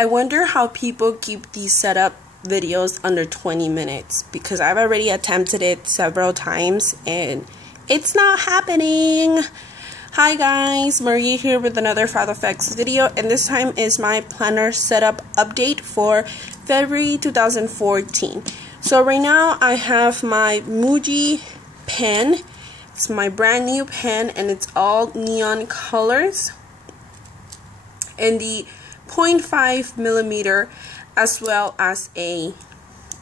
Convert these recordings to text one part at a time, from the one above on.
I wonder how people keep these setup videos under 20 minutes, because I've already attempted it several times and it's not happening. Hi guys, Maria here with another Filofax video, and this time is my planner setup update for February 2014. So right now I have my Muji pen. It's my brand new pen and it's all neon colors, and the 0.5 millimeter, as well as a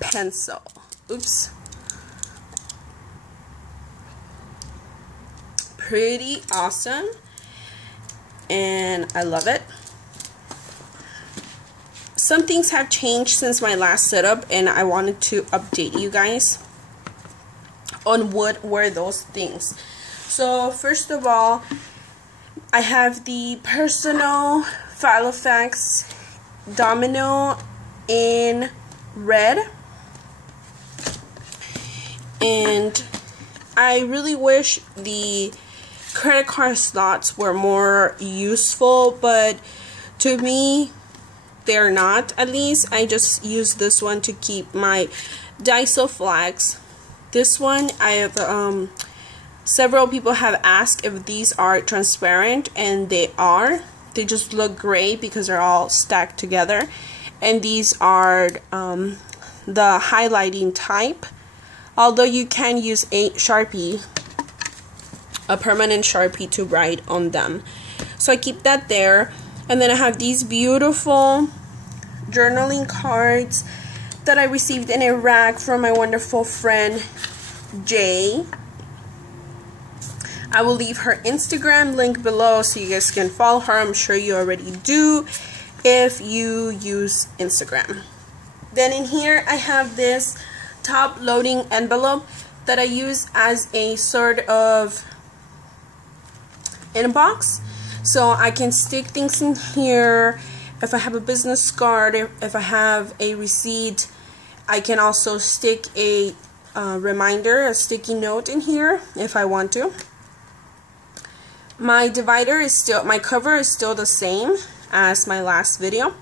pencil. Oops. Pretty awesome, and I love it. Some things have changed since my last setup, and I wanted to update you guys on what were those things. So first of all, I have the personal Filofax domino in red, and I really wish the credit card slots were more useful, but to me they're not. At least I just use this one to keep my Daiso flags. This one I have several people have asked if these are transparent, and they are. They just look gray because they're all stacked together, and these are the highlighting type, although you can use a Sharpie, a permanent Sharpie, to write on them. So I keep that there. And then I have these beautiful journaling cards that I received in a rack from my wonderful friend Jay. I will leave her Instagram link below so you guys can follow her. I'm sure you already do if you use Instagram. Then in here I have this top loading envelope that I use as a sort of inbox, so I can stick things in here. If I have a business card, if I have a receipt, I can also stick a reminder, a sticky note in here if I want to. My divider is still, my cover is still the same as my last video.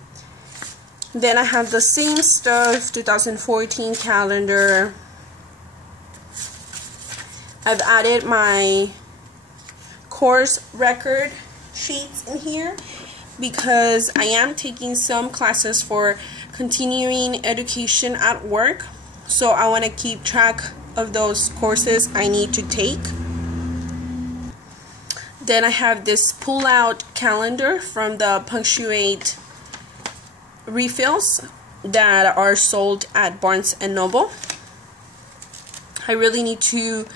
Then I have the same stuff, 2014 calendar. I've added my course record sheets in here because I am taking some classes for continuing education at work, so I want to keep track of those courses I need to take. Then I have this pull-out calendar from the Punctuate refills that are sold at Barnes & Noble. I really need to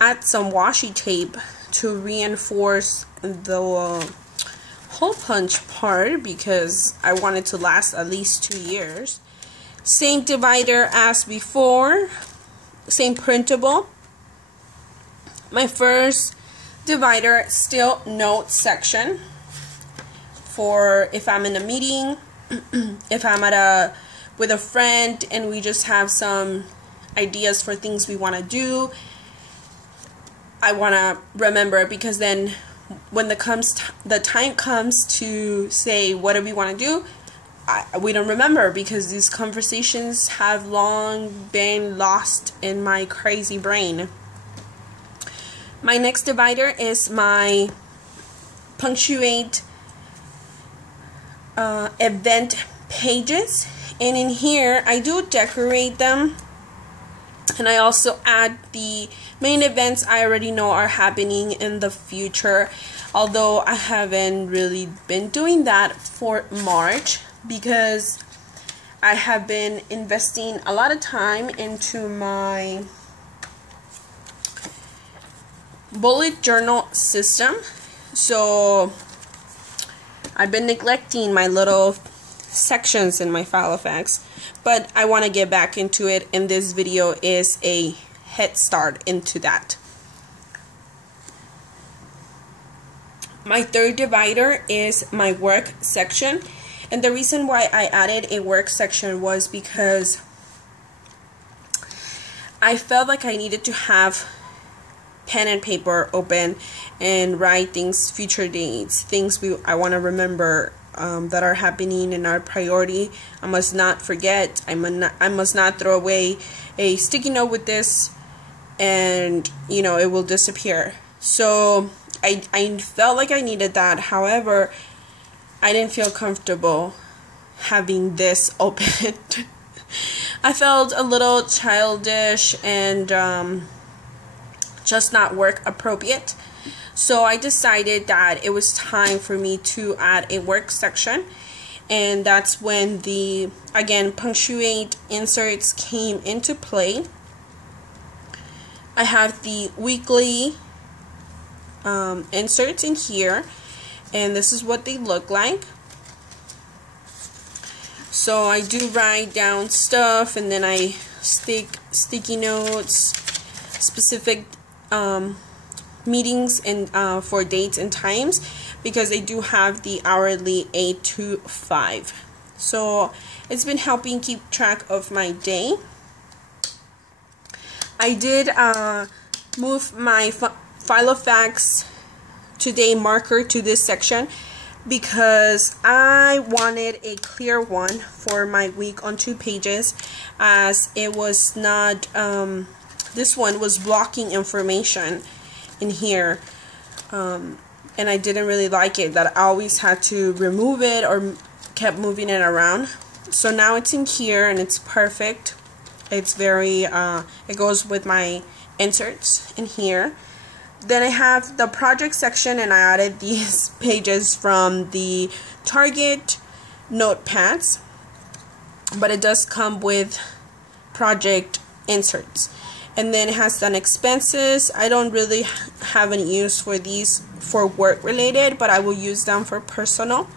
add some washi tape to reinforce the hole punch part because I want it to last at least 2 years. Same divider as before, same printable. My first divider, still notes section for if I'm in a meeting, if I'm at with a friend and we just have some ideas for things we want to do. I want to remember it, because then when the time comes to say what do we want to do, we don't remember, because these conversations have long been lost in my crazy brain. My next divider is my Punctuate event pages, and in here I do decorate them, and I also add the main events I already know are happening in the future, although I haven't really been doing that for March because I have been investing a lot of time into my bullet journal system, so I've been neglecting my little sections in my Filofax, but I want to get back into it, and this video is a head start into that. My third divider is my work section, and the reason why I added a work section was because I felt like I needed to have pen and paper open and write things, future dates, things I want to remember that are happening and are priority. I must not forget. I must not throw away a sticky note with this, and it will disappear. So I felt like I needed that. However, I didn't feel comfortable having this opened. I felt a little childish and just not work appropriate. So I decided that it was time for me to add a work section, and that's when the, again, punctuate inserts came into play. I have the weekly inserts in here, and this is what they look like. So I do write down stuff, and then I stick sticky notes, specific meetings and for dates and times, because they do have the hourly 8 to 5. So it's been helping keep track of my day. I did move my Filofax today marker to this section because I wanted a clear one for my week on 2 pages, as it was not, this one was blocking information in here, and I didn't really like it, that I always had to remove it or kept moving it around. So now it's in here and it's perfect. It's very it goes with my inserts in here. Then I have the project section, and I added these pages from the Target notepads, but it does come with project inserts. And then it has done expenses. I don't really have any use for these for work related, but I will use them for personal.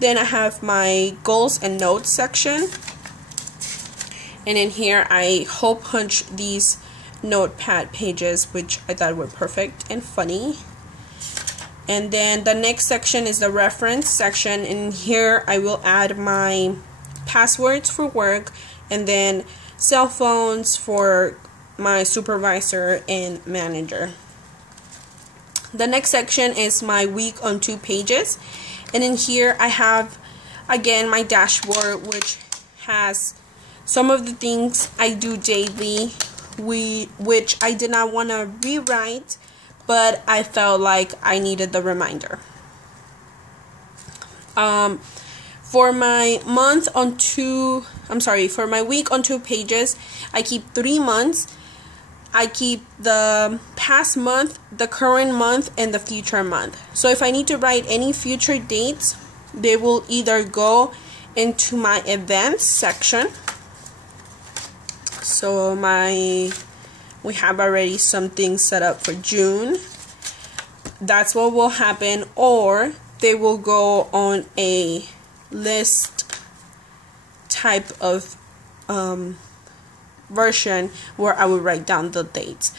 Then I have my goals and notes section, and in here I hole punch these notepad pages, which I thought were perfect and funny. And then the next section is the reference section. In here I will add my passwords for work, and then cell phones for my supervisor and manager. The next section is my week on 2 pages, and in here I have again my dashboard, which has some of the things I do daily, which I did not want to rewrite, but I felt like I needed the reminder. For my for my week on 2 pages, I keep 3 months. I keep the past month, the current month, and the future month. So if I need to write any future dates, they will either go into my events section. So we have already some things set up for June. That's what will happen, or they will go on a list type of version where I will write down the dates.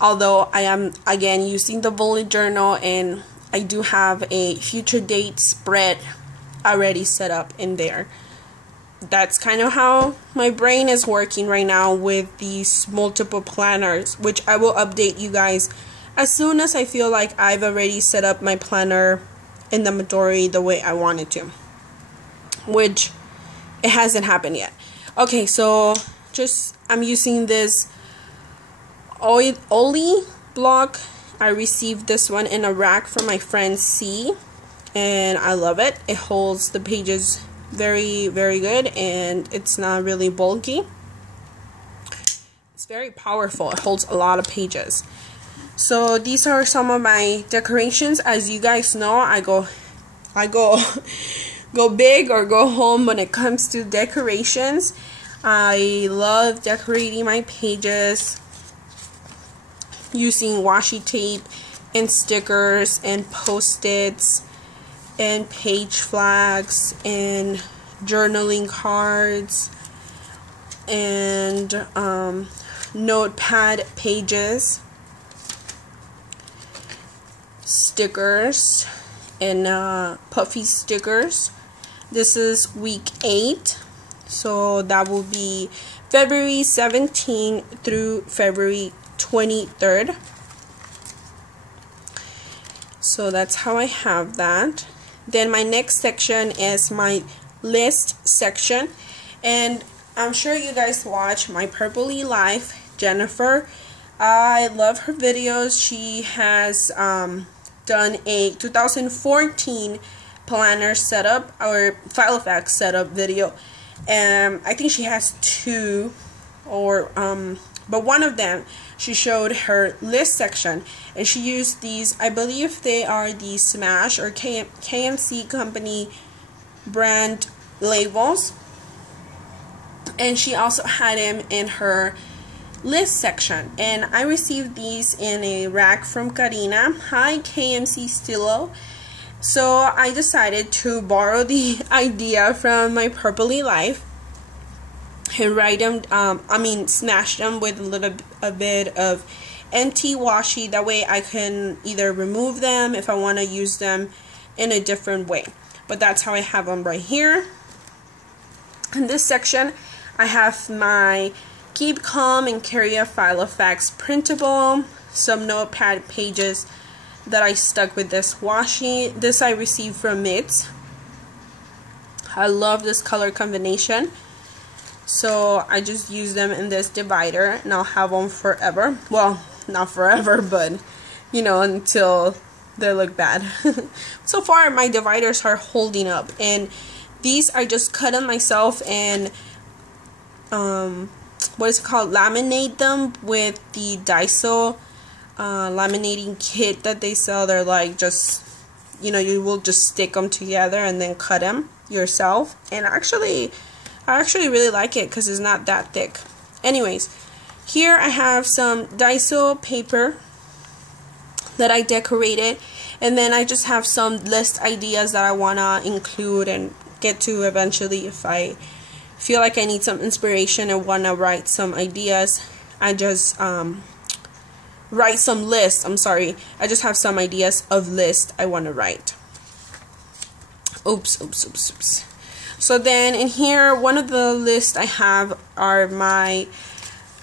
Although I am again using the bullet journal, and I do have a future date spread already set up in there. That's kind of how my brain is working right now with these multiple planners, which I will update you guys as soon as I feel like I've already set up my planner in the majority the way I want it to, which it hasn't happened yet. Okay, so I'm using this Oli block. I received this one in a rack from my friend C, and I love it. It holds the pages very, very good, and it's not really bulky. It's very powerful. It holds a lot of pages. So these are some of my decorations. As you guys know, I go big or go home when it comes to decorations. I love decorating my pages using washi tape and stickers and post-its and page flags and journaling cards and notepad pages, stickers, and puffy stickers. This is week 8, so that will be February 17th through February 23rd. So that's how I have that. Then my next section is my list section, and I'm sure you guys watch my Purpley Life, Jennifer. I love her videos. She has done a 2014 planner setup or Filofax setup video, and I think she has two, or but one of them she showed her list section, and she used these, I believe they are the Smash or KMC company brand labels, and she also had them in her list section. And I received these in a rack from Karina. Hi KMC Stilo. So I decided to borrow the idea from my Purpley Life and write them, smash them with a bit of empty washi. That way I can either remove them if I want to use them in a different way. But that's how I have them right here. In this section, I have my Keep Calm and Carry a Filofax printable, some notepad pages that I stuck with this washi. This I received from Mits. I love this color combination, so I just use them in this divider, and I'll have them forever. Well, not forever, but you know, until they look bad. So far my dividers are holding up, and these I just cut them myself and what is it called, laminate them with the Daiso laminating kit that they sell. They're like, just, you know, you will just stick them together and then cut them yourself, and I actually really like it because it's not that thick. Anyways, here I have some Daiso paper that I decorated, and then I just have some list ideas that I want to include and get to eventually. If I feel like I need some inspiration and want to write some ideas, I just write some lists. I just have some ideas of lists I want to write. Oops. So then in here, one of the lists I have are my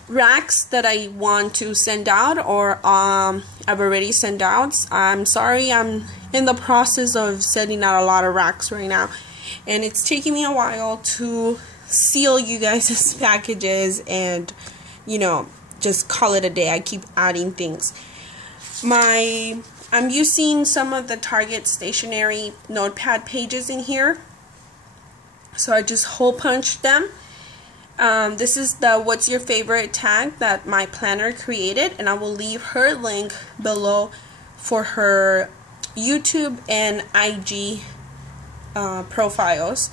racks that I want to send out, or I've already sent out. I'm sorry, I'm in the process of sending out a lot of racks right now, and it's taking me a while to seal you guys' packages and, you know, just call it a day. I keep adding things. I'm using some of the Target stationery notepad pages in here, so I just hole punched them. This is the what's your favorite tag that my planner created, and I will leave her link below for her YouTube and IG profiles,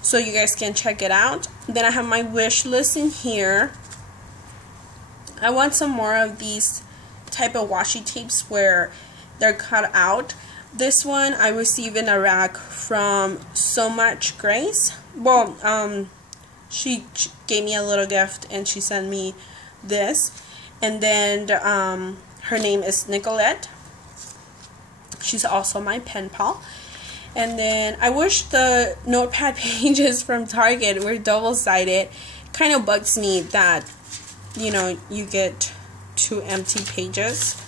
so you guys can check it out. Then I have my wish list in here. I want some more of these type of washi tapes where they're cut out. This one I received in a rack from So Much Grace. Well, she gave me a little gift and she sent me this. And then her name is Nicolette. She's also my pen pal. And then I wish the notepad pages from Target were double-sided. Kind of bugs me that, you know, you get two empty pages.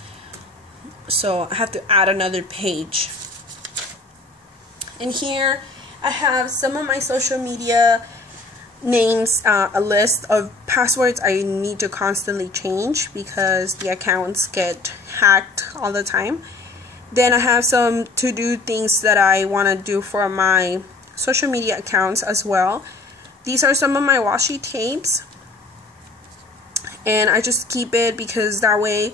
So I have to add another page. And here I have some of my social media names, a list of passwords I need to constantly change because the accounts get hacked all the time. Then I have some to-do things that I want to do for my social media accounts as well. These are some of my washi tapes, and I just keep it because that way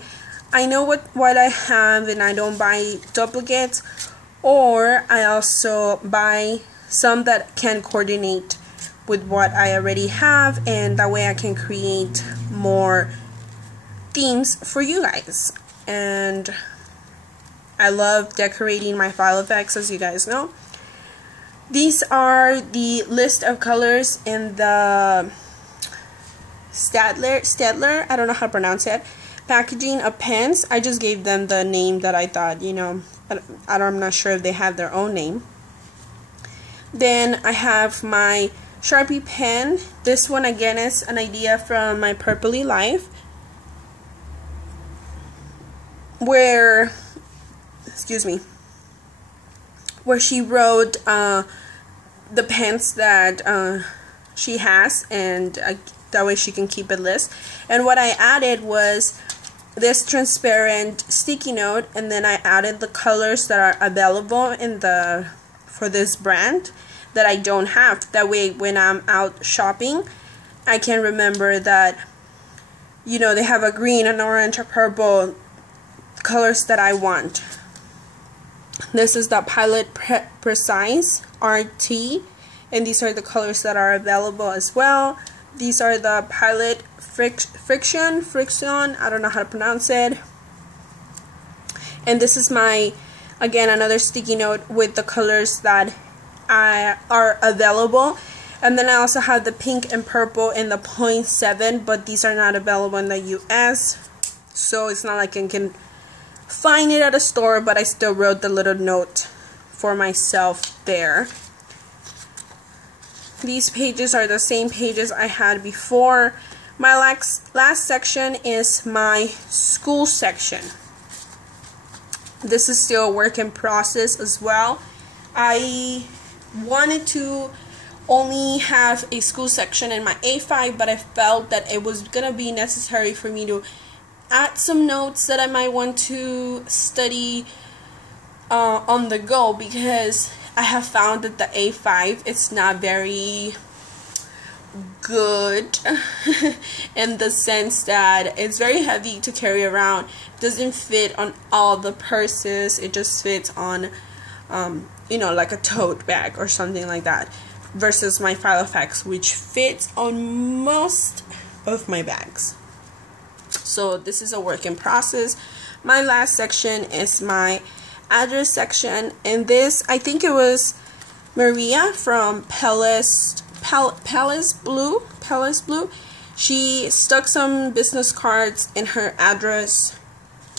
I know what I have and I don't buy duplicates, or I also buy some that can coordinate with what I already have, and that way I can create more themes for you guys. And I love decorating my Filofax, as you guys know. These are the list of colors in the Stedler, I don't know how to pronounce it, packaging of pens. I just gave them the name that I thought, you know, I'm not sure if they have their own name. Then I have my Sharpie pen. This one again is an idea from my Purpley Life, where she wrote the pens that she has, and that way she can keep a list. And what I added was this transparent sticky note, and then I added the colors that are available in for this brand that I don't have. That way when I'm out shopping, I can remember that, you know, they have a green, an orange, a purple, colors that I want. This is the Pilot Precise RT, and these are the colors that are available as well. These are the Pilot Friction, I don't know how to pronounce it. And this is my, again, another sticky note with the colors that are available. And then I also have the pink and purple in the 0.7, but these are not available in the US, so it's not like I can find it at a store, but I still wrote the little note for myself there. These pages are the same pages I had before. My last section is my school section. This is still a work in process as well. I wanted to only have a school section in my A5, but I felt that it was going to be necessary for me to add some notes that I might want to study on the go, because I have found that the A5 is not very good in the sense that it's very heavy to carry around. It doesn't fit on all the purses. It just fits on you know, like a tote bag or something like that, versus my Filofax, which fits on most of my bags. So this is a work in process. My last section is my address section, and this, I think it was Maria from Palace Blue. She stuck some business cards in her address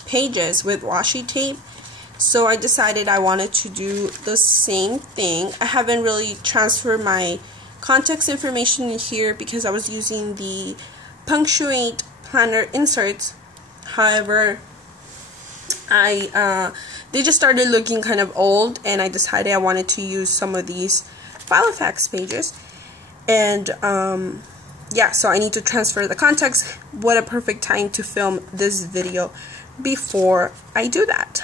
pages with washi tape. So I decided I wanted to do the same thing. I haven't really transferred my context information in here because I was using the Punctuate planner inserts. However, they just started looking kind of old, and I decided I wanted to use some of these Filofax pages. And yeah, so I need to transfer the context. What a perfect time to film this video before I do that.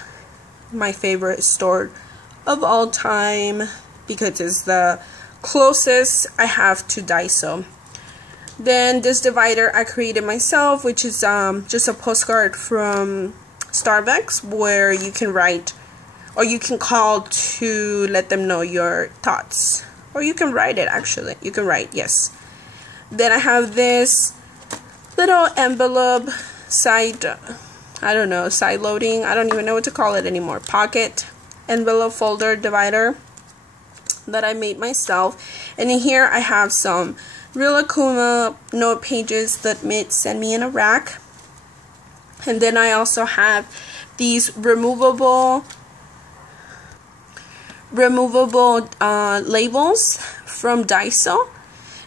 My favorite store of all time, because it's the closest I have to Daiso. Then this divider I created myself, which is just a postcard from Starbucks, where you can write, or you can call to let them know your thoughts, or you can write it. Actually, you can write, yes. Then I have this little envelope side loading, I don't even know what to call it anymore, pocket envelope folder divider that I made myself. And in here I have some Real Akuma note pages that Mitt sent me in a rack. And then I also have these removable labels from Daiso,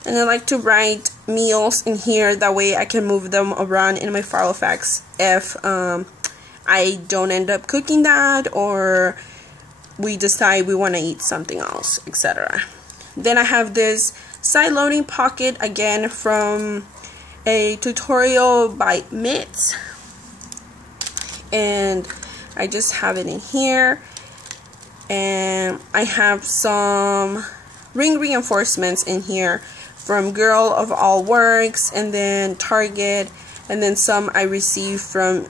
and I like to write meals in here. That way I can move them around in my Filofax if I don't end up cooking that, or we decide we want to eat something else, etc. Then I have this side loading pocket, again from a tutorial by Mitt, and I just have it in here. And I have some ring reinforcements in here from Girl of All Works, and then Target, and then some I received from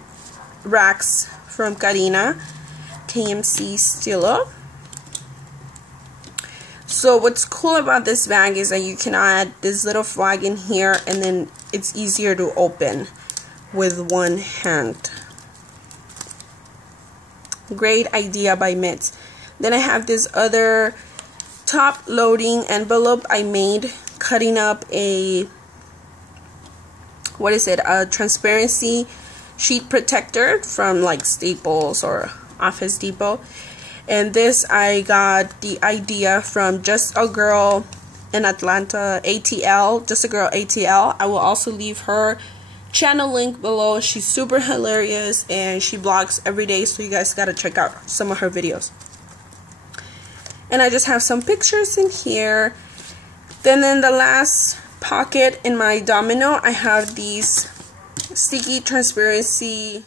racks from Karina, KMC Stilo. So what's cool about this bag is that you can add this little flag in here, and then it's easier to open with one hand. Great idea by Mitt. Then I have this other top loading envelope I made, cutting up a transparency sheet protector from like Staples or Office Depot. And this I got the idea from Just a Girl in Atlanta, ATL, Just a Girl ATL. I will also leave her channel link below. She's super hilarious and she blogs every day, so you guys gotta check out some of her videos. And I just have some pictures in here. Then in the last pocket in my domino, I have these sticky transparency